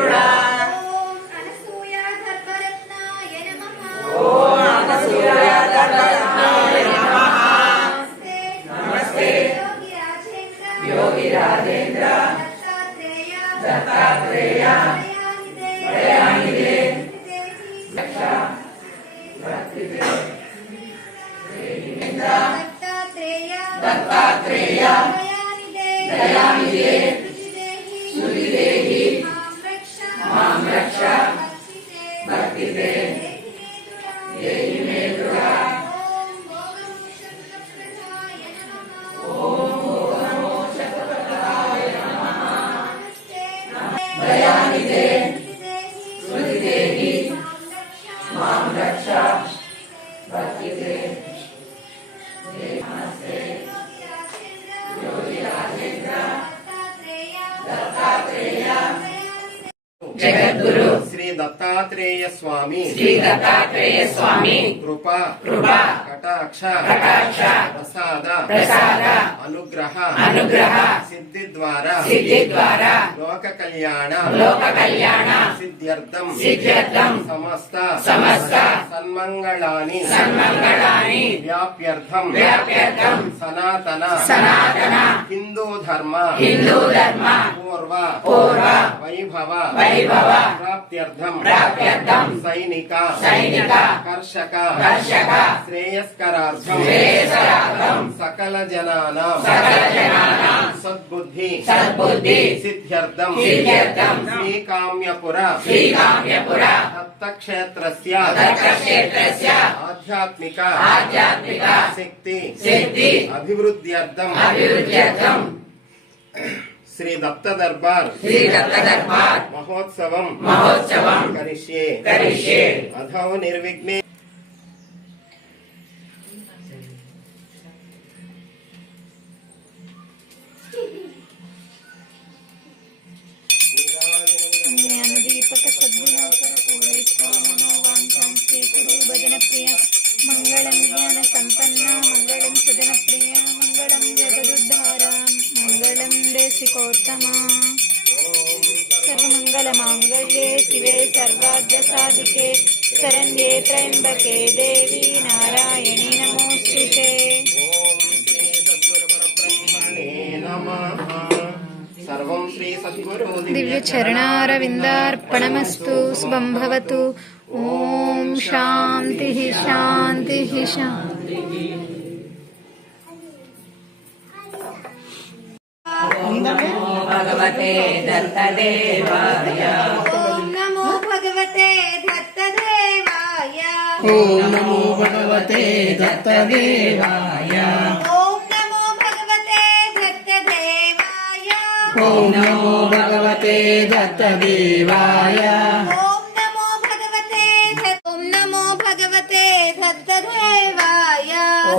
नेत्रुडा ओम अनसूया धर्मरत्नाय नमः ओम अनसूया धर्मरत्नाय नमः नमस्ते योगी राजेंद्र दत्तात्रेय दयानिधे दत्तात्रेय दयानिधे श्रुतिदेहि मां रक्ष भक्तिदे देहि मे दृढा ओम नमो शतपथाय नमः दयानिधे श्रुतिदेहि मां रक्ष भक्तिदे नमस्ते योगी राजेंद्र दत्तात्रेय जगद्गुरु श्री दत्तात्रेय स्वामी कृपा कटाक्ष प्रसाद अनुग्रह सिद्धि द्वारा लोक कल्याण सिद्ध्यर्थम समस्त सन्मंगलानि व्याप्यर्थम सनातन हिंदू धर्म पूर्व वैभव प्राप्त्यर्थम सैनिक कर्षक श्रेयस्करार्थम सकल जनानां सद्बुद्धि सिद्ध्यर्थम श्रीकाम्यपुर दत्तक्षेत्रस्य आध्यात्मिक शक्ति अभिवृद्ध्यर्थम श्री दत्त दरबार महोत्सवं करिष्ये अथो निर्विघ्ने ज्ञानदीपक सद्गुणोकर पूरयित्वा मनोवाञ्छां स्वीकुरु भजनप्रिय मङ्गलं ज्ञानसम्पन्न मङ्गलं सुजनप्रिय मङ्गलं जगदुद्धारा मङ्गलं देशिकोत्तमा सर्वमङ्गलमाङ्गल्ये शिवे सर्वार्थसाधिके शरण्ये त्र्यम्बके देवी नारायणी नमोऽस्तुते। दिव्य चरणारविन्दार्पणमस्तु शुभं भवतु। ओम शांति शांति शांति। ओम नमो भगवते दत्तदेवाय ओम नमो भगवते दत्तदेवाय ओम नमो भगवते दत्तदेवाय ओम नमो भगवते दत्तदेवाय ओम नमो भगवते दत्तदेवाय ओम नमो भगवते दत्तदेवाय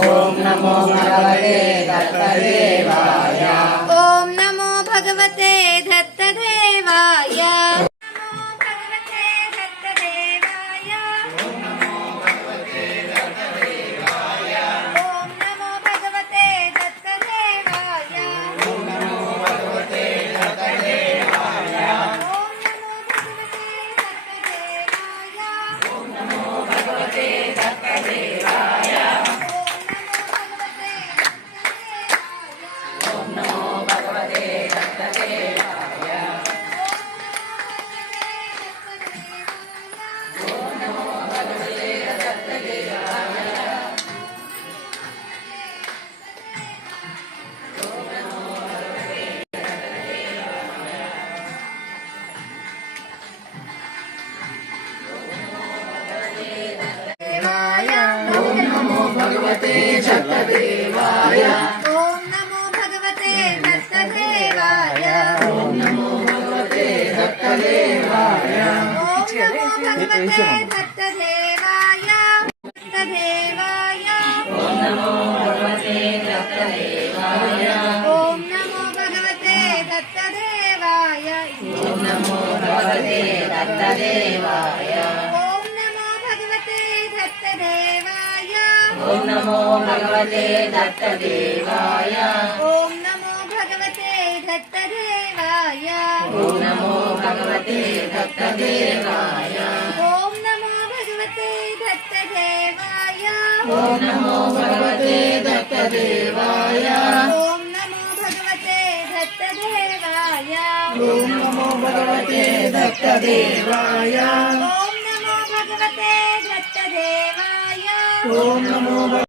ओम नमो भगवते दत्तदेवाय ओम नमो भगवते दत्तदेवाय भगवते दत्तदेवाय ओम नमो भगवते दत्तदेवाय ओम नमो भगवते दत्तदेवाय ओम नमो भगवते दत्तदेवाय दत्तदेवाय ओम नमो भगवते दत्तदेवाय ओम नमो भगवते दत्तदेवाय ओम नमो भगवते दत्तदेवाय ओम नमो भगवते दत्तदेवाय ओम नमो भगवते दत्तदेवाय ओम नमो भगवते दत्तदेवाय ओम नमो भगवते दत्तदेवाय ओम नमो भगवते दत्तदेवाय ओम नमो भगवते दत्तदेवाय ओम नमो भगवते दत्तदेवाय ओम नमो भगवते दत्तदेवाय ओम नमो भगवते दत्तदेवाय ओम नमो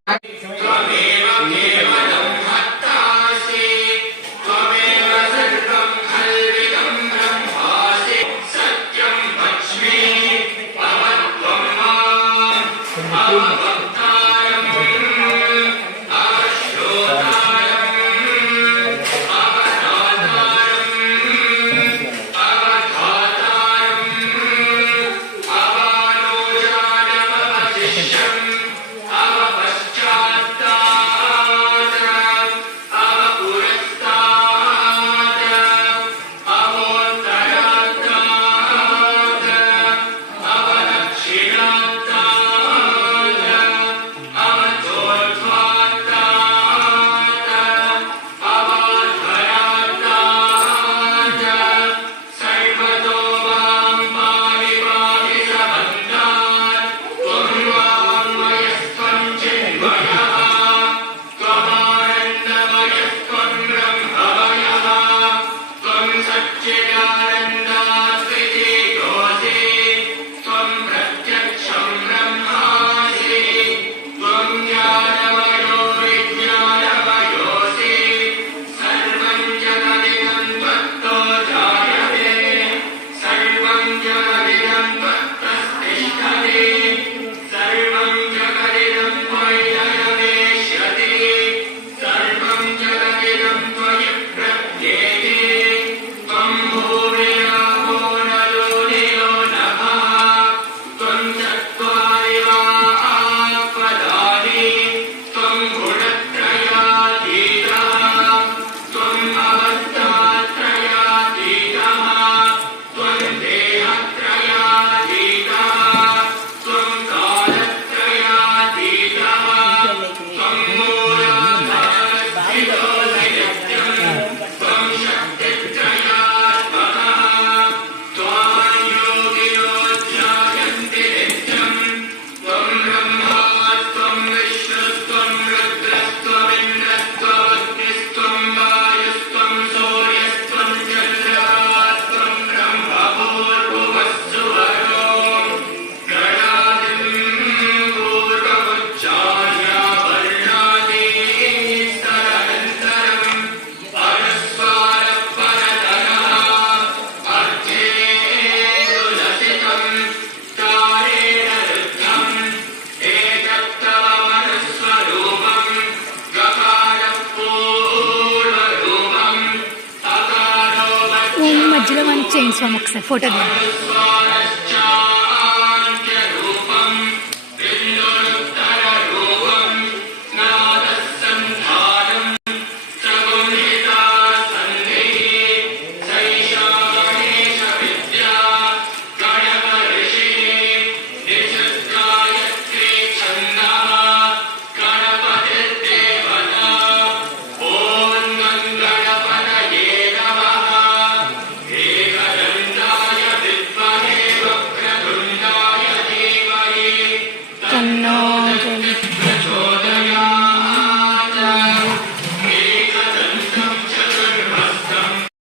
మధ్యలో మనం చైన్ స్వామి ఒకసారి ఫోటో తీయాలి.